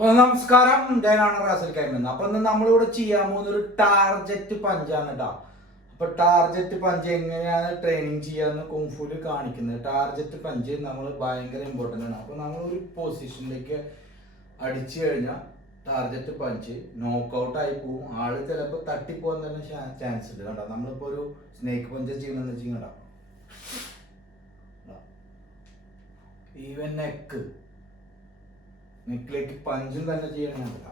നമസ്കാരം, ഞാനാണ് റാസൽ കൈമൻ. അപ്പൊ ഇന്ന് നമ്മളിവിടെ ചെയ്യാൻ പോകുന്ന ഒരു ടാർജറ്റ് പഞ്ചാണ് കേട്ടോ. അപ്പൊ ടാർജറ്റ് പഞ്ച് എങ്ങനെയാണ് ട്രെയിനിങ് ചെയ്യാന്ന് കുംഫുല് കാണിക്കുന്നത്. ടാർജറ്റ് പഞ്ച് നമ്മൾ ഭയങ്കര ഇമ്പോർട്ടൻ്റ് ആണ്. അപ്പൊ നമ്മൾ ഒരു പൊസിഷനിലേക്ക് അടിച്ചു കഴിഞ്ഞാൽ ടാർജറ്റ് പഞ്ച് നോക്കൗട്ട് ആയി പോവും. ആള് ചിലപ്പോൾ തട്ടിപ്പോകാൻ തന്നെ ചാൻസ് ഉണ്ട് കേട്ടോ. നമ്മളിപ്പോ ഒരു സ്നേക്ക് പഞ്ച് ചെയ്യണമെന്ന് വെച്ചാൽ കേട്ടോ, ഈവൻ നെക്കിലേക്ക് പഞ്ചും തന്നെ ചെയ്യണമെന്നില്ല.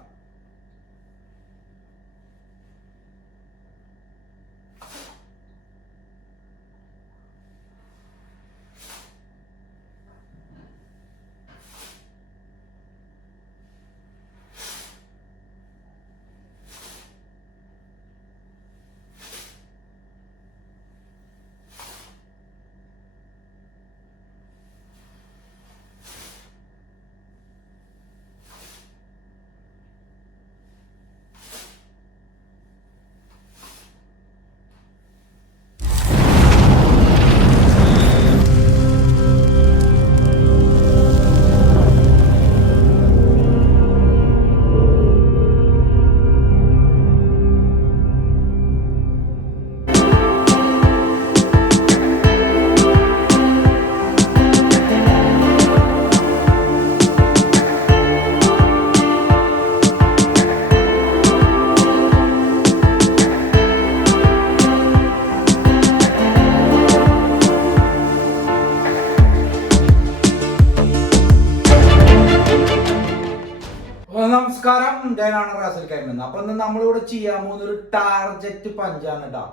നമസ്കാരം, ഞാനാണ് റാസൽ കൈമൻ. അപ്പൊ ഇന്ന് നമ്മളിവിടെ ചെയ്യാൻ പോകുന്ന ഒരു ടാർജറ്റ് പഞ്ചാണ് കേട്ടോ.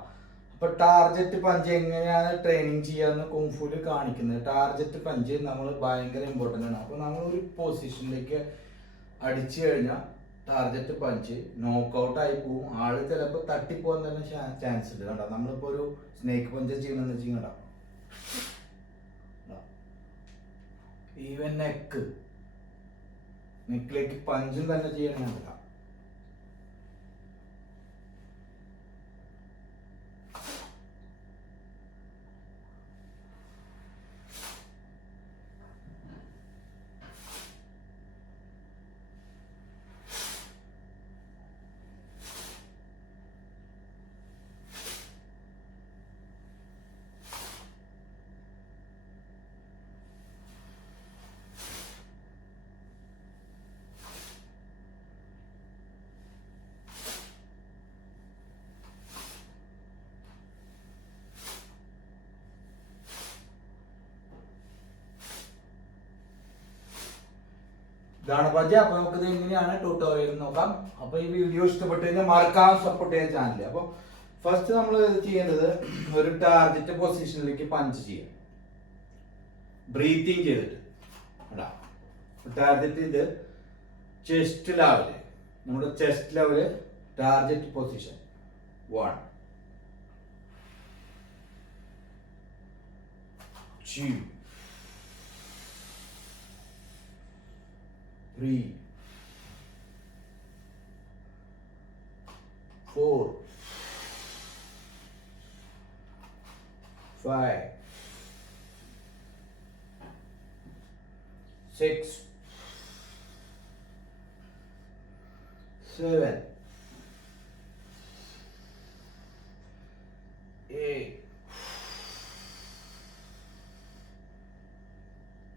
അപ്പൊ ടാർജറ്റ് പഞ്ച് എങ്ങനെയാണ് ട്രെയിനിങ് ചെയ്യാന്ന് കുംഫുല് കാണിക്കുന്നത്. ടാർജറ്റ് പഞ്ച് നമ്മൾ ഭയങ്കര ഇമ്പോർട്ടൻ്റ് ആണ്. അപ്പൊ നമ്മൾ ഒരു പൊസിഷനിലേക്ക് അടിച്ചു കഴിഞ്ഞാൽ ടാർജറ്റ് പഞ്ച് നോക്കൗട്ട് ആയി പോവും. ആള് ചിലപ്പോൾ തട്ടിപ്പോകാൻ തന്നെ ചാൻസ് ഉണ്ട് കേട്ടോ. നമ്മളിപ്പോ ഒരു സ്നേക്ക് പഞ്ച് ചെയ്യണമെന്ന് വെച്ചാൽ കേട്ടോ, ഈവൻ നെക്കിലേക്ക് പഞ്ചും തന്നെ ചെയ്യണമെന്നില്ല. ഇതാണ് പഞ്ച്. അപ്പൊ നമുക്ക് ഇത് എങ്ങനെയാണ് ട്യൂട്ടോറിയൽ നോക്കാം. അപ്പൊ ഈ വീഡിയോ ഇഷ്ടപ്പെട്ടു കഴിഞ്ഞാൽ മറക്കാൻ സപ്പോർട്ട് ചെയ്യാൻ ചാനൽ. അപ്പൊ ഫസ്റ്റ് നമ്മൾ ചെയ്യേണ്ടത് ഒരു ടാർജറ്റ് പൊസിഷനിലേക്ക് പഞ്ച് ചെയ്യാം, ബ്രീത്തിങ് ചെയ്തിട്ട്. ടാർജറ്റ് ഇത് ചെസ്റ്റ് ലെവല്, നമ്മുടെ chest level target position 1 2 3 4 5 6 7 8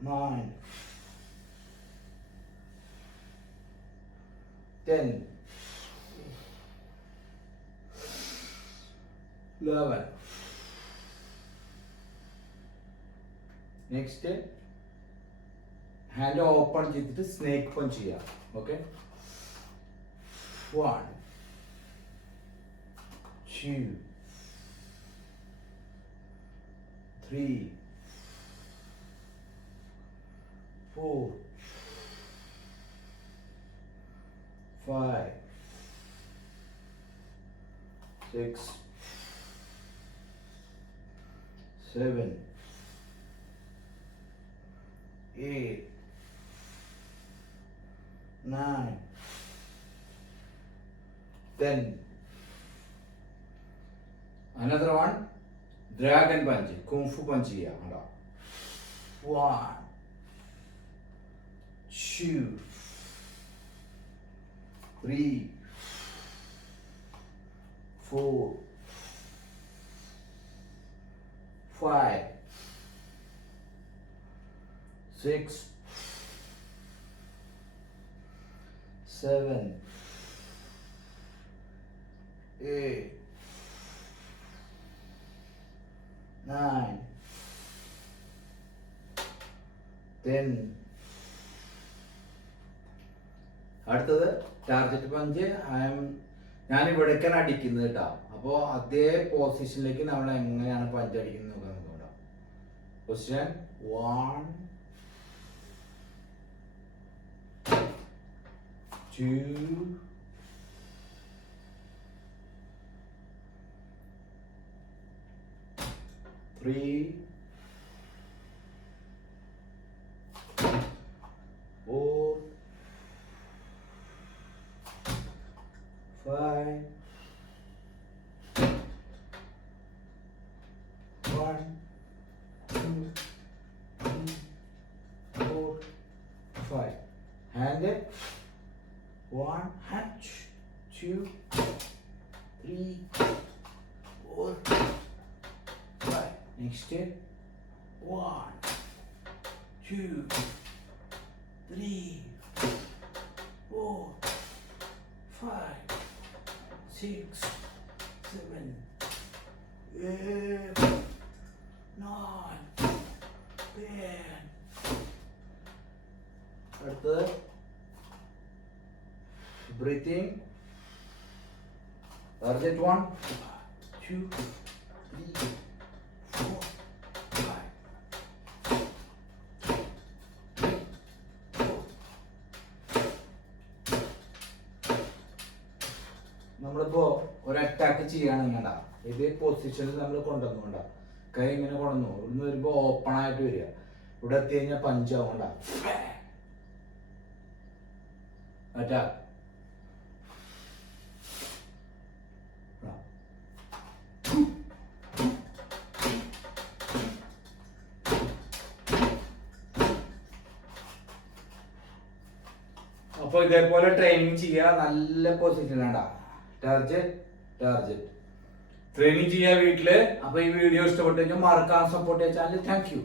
9 10 11. Next hand open ചെയ്തിട്ട് സ്നേക്ക് പഞ്ച് ചെയ്യാം. Okay, 1 2 3 4 5 6 7 8 9 10. Another one, dragon punch, kung fu punch ചെയ്യാം. 1 2 3 4 5 6 7 8 9 10. അടുത്തത് ടാർഗറ്റ് പഞ്ച്. ഞാൻ ഇവിടേക്കാണ് അടിക്കുന്നത് കേട്ടോ. അപ്പോൾ അതേ പൊസിഷനിലേക്ക് നമ്മൾ എങ്ങനെയാണ് പഞ്ച് അടിക്കുന്നത് നോക്കാം. Position 1 2 3 4 5 1 2 3 4 5 hand 1 hand 2 3 4 5 next 1 2 3 4 5 6 7 8 9 10. അടുത്തത് ബ്രീത്തിങ്. ടാർഗറ്റ് 1 2 3 4 5 നമ്മളിപ്പോ ഒരു അറ്റാക്ക് ചെയ്യുകയാണെങ്കിൽ ഇത് പൊസിഷനിൽ നമ്മൾ കൊണ്ടുവന്നുകൊണ്ട കൈ ഇങ്ങനെ കൊണ്ടുവന്നു ഇവിടുന്ന് വരുമ്പോ ഓപ്പൺ ആയിട്ട് വരിക. ഇവിടെ എത്തി കഴിഞ്ഞാൽ പഞ്ചാവണ്ട അറ്റാക്ക്. അപ്പൊ ഇതേപോലെ ട്രെയിനിങ് ചെയ്യുക. നല്ല പൊസിഷൻ വേണ്ട. ടാർഗറ്റ് ട്രെയിനിങ് ചെയ്യുക വീട്ടില്. അപ്പൊ ഈ വീഡിയോ ഇഷ്ടപ്പെട്ടു കഴിഞ്ഞാൽ മറക്കാൻ സപ്പോർട്ട് ചെയ്യാൻ ചാനൽ. Thank you.